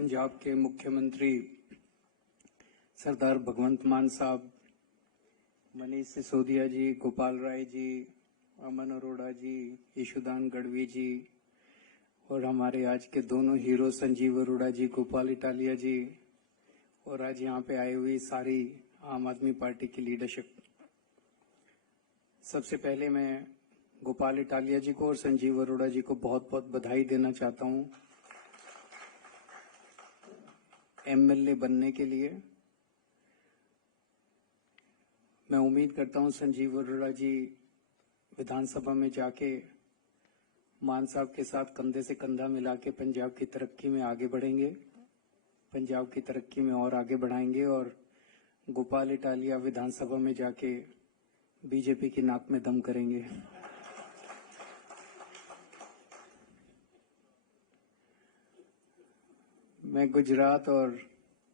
पंजाब के मुख्यमंत्री सरदार भगवंत मान साहब, मनीष सिसोदिया जी, गोपाल राय जी, अमन अरोड़ा जी, यशोदान गढ़वी जी और हमारे आज के दोनों हीरो संजीव अरोड़ा जी, गोपाल इटालिया जी और आज यहाँ पे आई हुई सारी आम आदमी पार्टी की लीडरशिप। सबसे पहले मैं गोपाल इटालिया जी को और संजीव अरोड़ा जी को बहुत बहुत बधाई देना चाहता हूँ एमएलए बनने के लिए। मैं उम्मीद करता हूँ संजीव अरोड़ा जी विधानसभा में जाके मान साहब के साथ कंधे से कंधा मिला के पंजाब की तरक्की में आगे बढ़ेंगे, पंजाब की तरक्की में और आगे बढ़ाएंगे और गोपाल इटालिया विधानसभा में जाके बीजेपी की नाक में दम करेंगे। मैं गुजरात और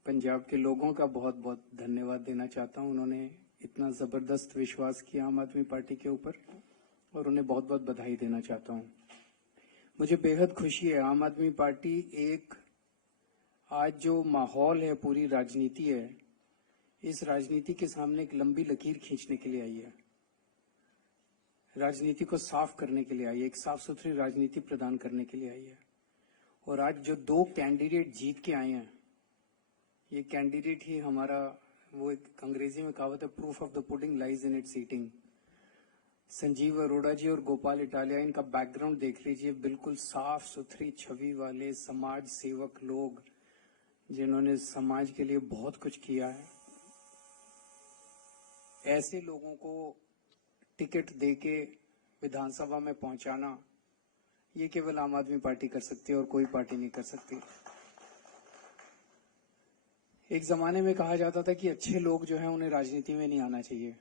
पंजाब के लोगों का बहुत बहुत धन्यवाद देना चाहता हूं। उन्होंने इतना जबरदस्त विश्वास किया आम आदमी पार्टी के ऊपर और उन्हें बहुत बहुत बधाई देना चाहता हूं। मुझे बेहद खुशी है, आम आदमी पार्टी एक आज जो माहौल है, पूरी राजनीति है, इस राजनीति के सामने एक लंबी लकीर खींचने के लिए आई है, राजनीति को साफ करने के लिए आई है, एक साफ सुथरी राजनीति प्रदान करने के लिए आई है। और आज जो दो कैंडिडेट जीत के आए हैं, ये कैंडिडेट ही हमारा, वो एक अंग्रेजी में कहावत है, proof of the pudding lies in its eating. Sanjeev Arora ji और गोपाल इटालिया, इनका बैकग्राउंड देख लीजिए, बिल्कुल साफ सुथरी छवि वाले समाज सेवक लोग जिन्होंने समाज के लिए बहुत कुछ किया है। ऐसे लोगों को टिकट देके विधानसभा में पहुंचाना, ये केवल आम आदमी पार्टी कर सकती है और कोई पार्टी नहीं कर सकती। एक जमाने में कहा जाता था कि अच्छे लोग जो हैं उन्हें राजनीति में नहीं आना चाहिए,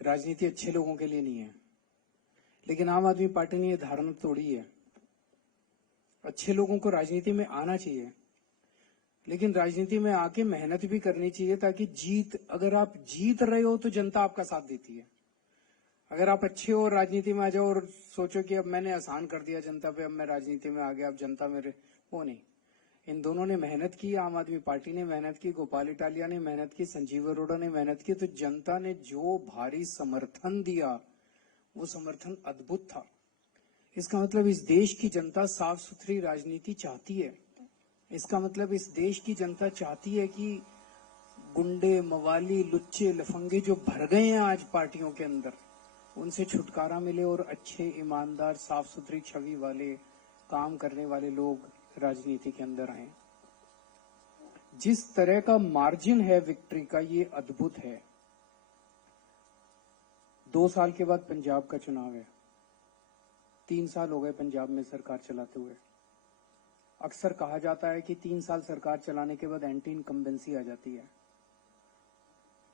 राजनीति अच्छे लोगों के लिए नहीं है। लेकिन आम आदमी पार्टी ने यह धारणा तोड़ी है, अच्छे लोगों को राजनीति में आना चाहिए, लेकिन राजनीति में आके मेहनत भी करनी चाहिए, ताकि अगर आप जीत रहे हो तो जनता आपका साथ देती है। अगर आप अच्छे हो राजनीति में आ जाओ और सोचो कि अब मैंने आसान कर दिया जनता पे, अब मैं राजनीति में आ गया, अब जनता मेरे, वो नहीं। इन दोनों ने मेहनत की, आम आदमी पार्टी ने मेहनत की, गोपाल इटालिया ने मेहनत की, संजीव अरोड़ा ने मेहनत की, तो जनता ने जो भारी समर्थन दिया वो समर्थन अद्भुत था। इसका मतलब इस देश की जनता साफ सुथरी राजनीति चाहती है। इसका मतलब इस देश की जनता चाहती है कि गुंडे, मवाली, लुच्चे, लफंगे जो भर गए हैं आज पार्टियों के अंदर, उनसे छुटकारा मिले और अच्छे, ईमानदार, साफ सुथरी छवि वाले, काम करने वाले लोग राजनीति के अंदर आए। जिस तरह का मार्जिन है विक्ट्री का, ये अद्भुत है। 2 साल के बाद पंजाब का चुनाव है, 3 साल हो गए पंजाब में सरकार चलाते हुए। अक्सर कहा जाता है कि 3 साल सरकार चलाने के बाद एंटी इनकम्बेंसी आ जाती है,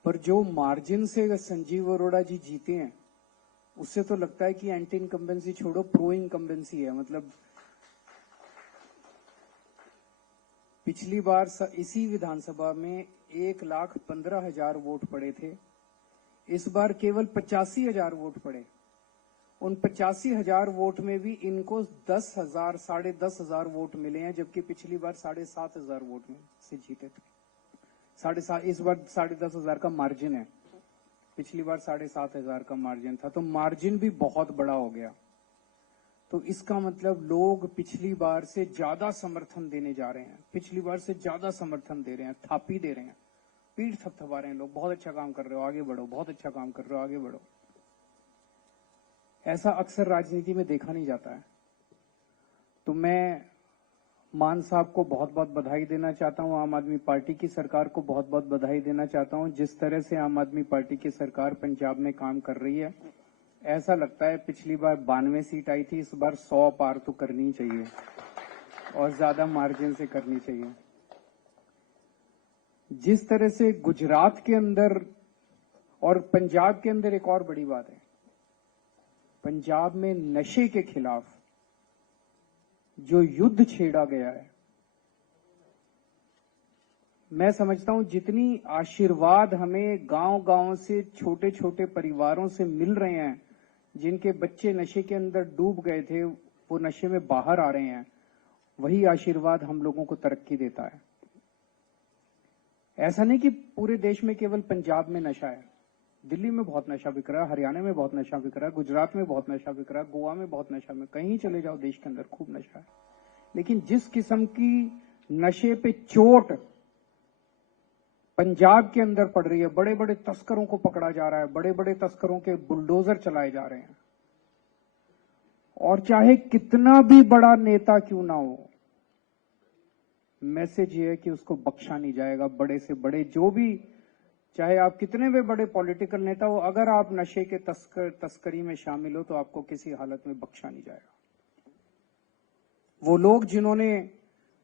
पर जो मार्जिन से संजीव अरोड़ा जी जीते हैं, उससे तो लगता है कि एंटी इनकम्बेंसी छोड़ो, प्रो इनकम्बेंसी है। मतलब पिछली बार इसी विधानसभा में 1,15,000 वोट पड़े थे, इस बार केवल 85,000 वोट पड़े। उन 85,000 वोट में भी इनको 10,000, 10,500 वोट मिले हैं, जबकि पिछली बार 7,500 वोट में से जीते थे। 7,500, इस बार 10,500 का मार्जिन है, पिछली बार 7,500 का मार्जिन था, तो मार्जिन भी बहुत बड़ा हो गया। तो इसका मतलब लोग पिछली बार से ज्यादा समर्थन देने जा रहे हैं, पिछली बार से ज्यादा समर्थन दे रहे हैं, थापी दे रहे हैं, पीठ थपथपा रहे हैं लोग, बहुत अच्छा काम कर रहे हो, आगे बढ़ो, बहुत अच्छा काम कर रहे हो, आगे बढ़ो। ऐसा अक्सर राजनीति में देखा नहीं जाता है। तो मैं मान साहब को बहुत बहुत बधाई देना चाहता हूं, आम आदमी पार्टी की सरकार को बहुत बहुत बधाई देना चाहता हूं। जिस तरह से आम आदमी पार्टी की सरकार पंजाब में काम कर रही है, ऐसा लगता है पिछली बार 92 सीट आई थी, इस बार 100 पार तो करनी चाहिए और ज्यादा मार्जिन से करनी चाहिए। जिस तरह से गुजरात के अंदर और पंजाब के अंदर, एक और बड़ी बात है, पंजाब में नशे के खिलाफ जो युद्ध छेड़ा गया है, मैं समझता हूं जितनी आशीर्वाद हमें गांव-गांव से, छोटे छोटे परिवारों से मिल रहे हैं, जिनके बच्चे नशे के अंदर डूब गए थे, वो नशे में बाहर आ रहे हैं, वही आशीर्वाद हम लोगों को तरक्की देता है। ऐसा नहीं कि पूरे देश में केवल पंजाब में नशा है, दिल्ली में बहुत नशा बिक रहा है, हरियाणा में बहुत नशा बिक रहा है, गुजरात में बहुत नशा बिक रहा है, गोवा में बहुत नशा, में कहीं चले जाओ देश के अंदर खूब नशा है। लेकिन जिस किस्म की नशे पे चोट पंजाब के अंदर पड़ रही है, बड़े बड़े तस्करों को पकड़ा जा रहा है, बड़े बड़े तस्करों के बुलडोजर चलाए जा रहे हैं, और चाहे कितना भी बड़ा नेता क्यों ना हो, मैसेज ये है कि उसको बख्शा नहीं जाएगा। बड़े से बड़े जो भी, चाहे आप कितने भी बड़े पॉलिटिकल नेता हो, अगर आप नशे के तस्करी में शामिल हो तो आपको किसी हालत में बख्शा नहीं जाएगा। वो लोग जिन्होंने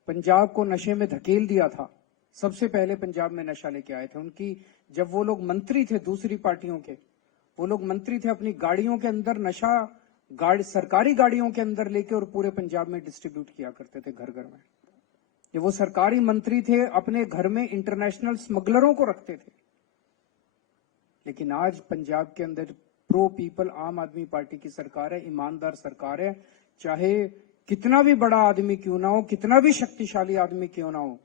पंजाब को नशे में धकेल दिया था, सबसे पहले पंजाब में नशा लेके आए थे, उनकी जब वो लोग मंत्री थे दूसरी पार्टियों के, वो लोग मंत्री थे, अपनी गाड़ियों के अंदर नशा सरकारी गाड़ियों के अंदर लेके और पूरे पंजाब में डिस्ट्रीब्यूट किया करते थे घर घर में। ये वो सरकारी मंत्री थे, अपने घर में इंटरनेशनल स्मगलरों को रखते थे। लेकिन आज पंजाब के अंदर प्रो पीपल आम आदमी पार्टी की सरकार है, ईमानदार सरकार है। चाहे कितना भी बड़ा आदमी क्यों ना हो, कितना भी शक्तिशाली आदमी क्यों ना हो,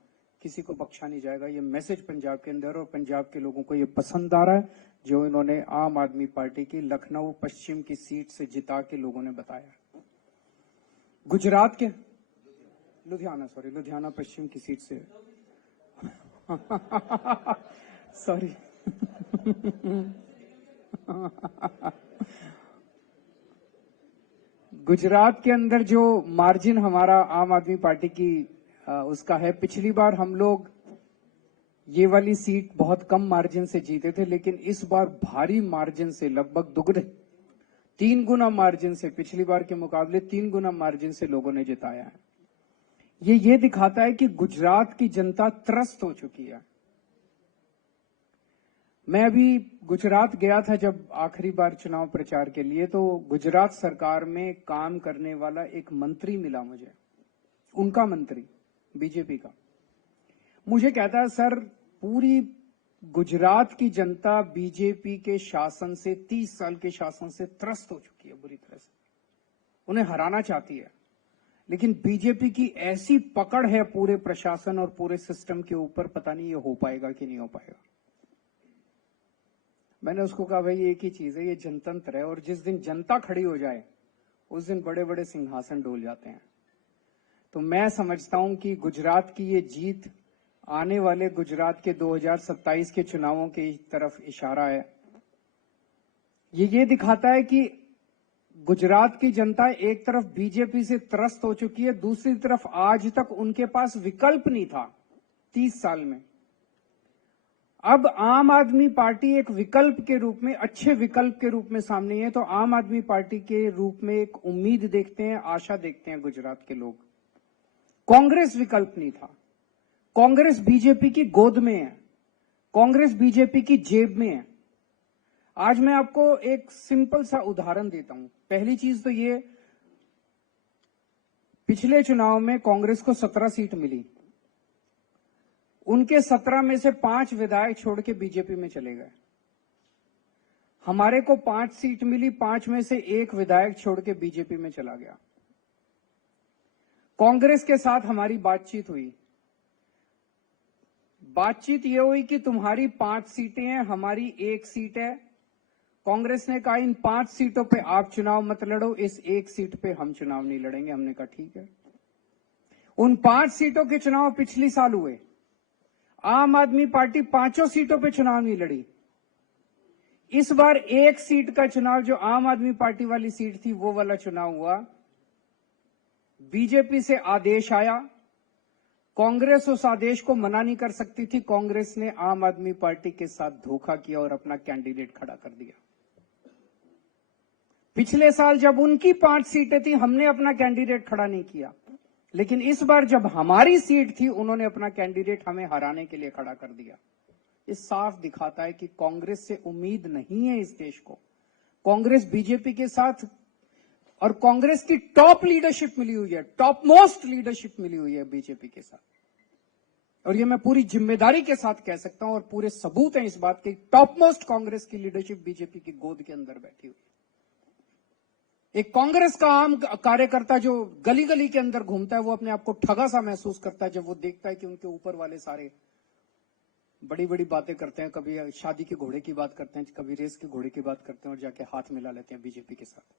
किसी को बख्शा नहीं जाएगा। ये मैसेज पंजाब के अंदर, और पंजाब के लोगों को ये पसंद आ रहा है जो इन्होंने आम आदमी पार्टी की लखनऊ पश्चिम की सीट से जिता के लोगों ने बताया। गुजरात के लुधियाना पश्चिम की सीट से सॉरी गुजरात के अंदर जो मार्जिन हमारा आम आदमी पार्टी की उसका है, पिछली बार हम लोग ये वाली सीट बहुत कम मार्जिन से जीते थे, लेकिन इस बार भारी मार्जिन से, लगभग दुगने 3 गुना मार्जिन से, पिछली बार के मुकाबले 3 गुना मार्जिन से लोगों ने जिताया है। ये दिखाता है कि गुजरात की जनता त्रस्त हो चुकी है। मैं अभी गुजरात गया था जब आखिरी बार चुनाव प्रचार के लिए, तो गुजरात सरकार में काम करने वाला एक मंत्री मिला मुझे, उनका मंत्री बीजेपी का। मुझे कहता है, सर पूरी गुजरात की जनता बीजेपी के शासन से, 30 साल के शासन से त्रस्त हो चुकी है बुरी तरह से, उन्हें हराना चाहती है। लेकिन बीजेपी की ऐसी पकड़ है पूरे प्रशासन और पूरे सिस्टम के ऊपर, पता नहीं ये हो पाएगा कि नहीं हो पाएगा। मैंने उसको कहा, भाई एक ही चीज है, ये जनतंत्र है, और जिस दिन जनता खड़ी हो जाए उस दिन बड़े बड़े सिंहासन डोल जाते हैं। तो मैं समझता हूं कि गुजरात की ये जीत आने वाले गुजरात के 2027 के चुनावों की तरफ इशारा है। ये दिखाता है कि गुजरात की जनता एक तरफ बीजेपी से त्रस्त हो चुकी है, दूसरी तरफ आज तक उनके पास विकल्प नहीं था 30 साल में। अब आम आदमी पार्टी एक विकल्प के रूप में, अच्छे विकल्प के रूप में सामने है। तो आम आदमी पार्टी के रूप में एक उम्मीद देखते हैं, आशा देखते हैं गुजरात के लोग। कांग्रेस विकल्प नहीं था, कांग्रेस बीजेपी की गोद में है, कांग्रेस बीजेपी की जेब में है। आज मैं आपको एक सिंपल सा उदाहरण देता हूं। पहली चीज तो ये, पिछले चुनाव में कांग्रेस को 17 सीट मिली, उनके 17 में से 5 विधायक छोड़ के बीजेपी में चले गए। हमारे को 5 सीट मिली, 5 में से 1 विधायक छोड़ के बीजेपी में चला गया। कांग्रेस के साथ हमारी बातचीत हुई, बातचीत यह हुई कि तुम्हारी 5 सीटें हैं, हमारी 1 सीट है। कांग्रेस ने कहा, इन 5 सीटों पे आप चुनाव मत लड़ो, इस 1 सीट पे हम चुनाव नहीं लड़ेंगे। हमने कहा ठीक है। उन 5 सीटों के चुनाव पिछले साल हुए, आम आदमी पार्टी 5 सीटों पे चुनाव नहीं लड़ी। इस बार 1 सीट का चुनाव, जो आम आदमी पार्टी वाली सीट थी, वो वाला चुनाव हुआ। बीजेपी से आदेश आया, कांग्रेस उस आदेश को मना नहीं कर सकती थी। कांग्रेस ने आम आदमी पार्टी के साथ धोखा किया और अपना कैंडिडेट खड़ा कर दिया। पिछले साल जब उनकी 5 सीटें थी, हमने अपना कैंडिडेट खड़ा नहीं किया, लेकिन इस बार जब हमारी सीट थी, उन्होंने अपना कैंडिडेट हमें हराने के लिए खड़ा कर दिया। ये साफ दिखाता है कि कांग्रेस से उम्मीद नहीं है इस देश को। कांग्रेस बीजेपी के साथ, और कांग्रेस की टॉप लीडरशिप मिली हुई है, टॉप मोस्ट लीडरशिप मिली हुई है बीजेपी के साथ। और ये मैं पूरी जिम्मेदारी के साथ कह सकता हूं, और पूरे सबूत हैं इस बात के, टॉप मोस्ट कांग्रेस की लीडरशिप बीजेपी की गोद के अंदर बैठी हुई है। एक कांग्रेस का आम कार्यकर्ता जो गली गली के अंदर घूमता है वो अपने आप को ठगा सा महसूस करता है जब वो देखता है कि उनके ऊपर वाले सारे बड़ी बड़ी बातें करते हैं, कभी शादी के घोड़े की बात करते हैं, कभी रेस के घोड़े की बात करते हैं और जाके हाथ मिला लेते हैं बीजेपी के साथ।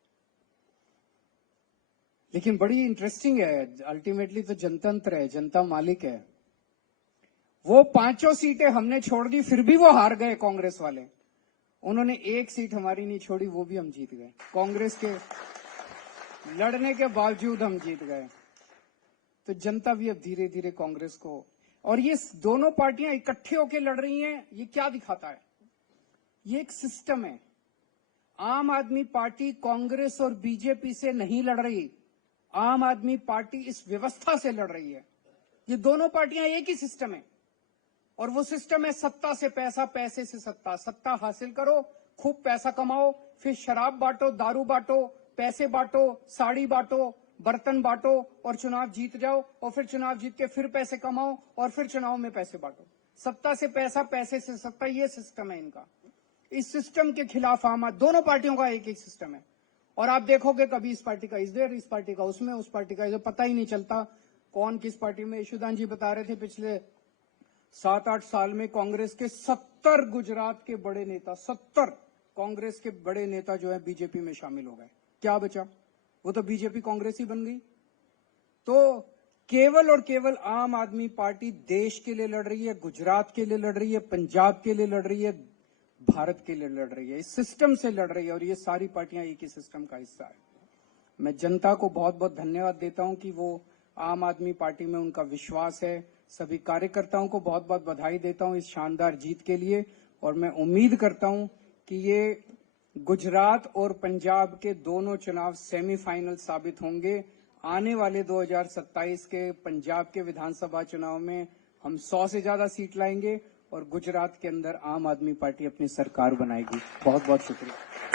लेकिन बड़ी इंटरेस्टिंग है, अल्टीमेटली तो जनतंत्र है, जनता मालिक है। वो 5 सीटें हमने छोड़ दी, फिर भी वो हार गए कांग्रेस वाले। उन्होंने 1 सीट हमारी नहीं छोड़ी, वो भी हम जीत गए। कांग्रेस के लड़ने के बावजूद हम जीत गए। तो जनता भी अब धीरे धीरे कांग्रेस को, और ये दोनों पार्टियां इकट्ठे होकर लड़ रही हैं, ये क्या दिखाता है? ये एक सिस्टम है। आम आदमी पार्टी कांग्रेस और बीजेपी से नहीं लड़ रही, आम आदमी पार्टी इस व्यवस्था से लड़ रही है। ये दोनों पार्टियां एक ही सिस्टम है, और वो सिस्टम है सत्ता से पैसा, पैसे से सत्ता। सत्ता हासिल करो, खूब पैसा कमाओ, फिर शराब बांटो, दारू बांटो, पैसे बांटो, साड़ी बांटो, बर्तन बांटो और चुनाव जीत जाओ, और फिर चुनाव जीत के फिर पैसे कमाओ और फिर चुनाव में पैसे बांटो। सत्ता से पैसा, पैसे से सत्ता, ये सिस्टम है इनका। इस सिस्टम के खिलाफ आम दोनों पार्टियों का एक एक सिस्टम है। और आप देखोगे कभी इस पार्टी का इधर, इस पार्टी का उसमें, उस पार्टी का इधर, पता ही नहीं चलता कौन किस पार्टी में। यशोदान जी बता रहे थे पिछले 7-8 साल में कांग्रेस के 70 गुजरात के बड़े नेता, 70 कांग्रेस के बड़े नेता जो है बीजेपी में शामिल हो गए। क्या बचा? वो तो बीजेपी कांग्रेस ही बन गई। तो केवल और केवल आम आदमी पार्टी देश के लिए लड़ रही है, गुजरात के लिए लड़ रही है, पंजाब के लिए लड़ रही है, भारत के लिए लड़ रही है, इस सिस्टम से लड़ रही है। और ये सारी पार्टियां एक ही सिस्टम का हिस्सा है। मैं जनता को बहुत बहुत धन्यवाद देता हूं कि वो आम आदमी पार्टी में उनका विश्वास है। सभी कार्यकर्ताओं को बहुत बहुत बधाई देता हूं इस शानदार जीत के लिए, और मैं उम्मीद करता हूं कि ये गुजरात और पंजाब के दोनों चुनाव सेमीफाइनल साबित होंगे। आने वाले 2027 के पंजाब के विधानसभा चुनाव में हम 100 से ज्यादा सीट लाएंगे और गुजरात के अंदर आम आदमी पार्टी अपनी सरकार बनाएगी। बहुत बहुत शुक्रिया।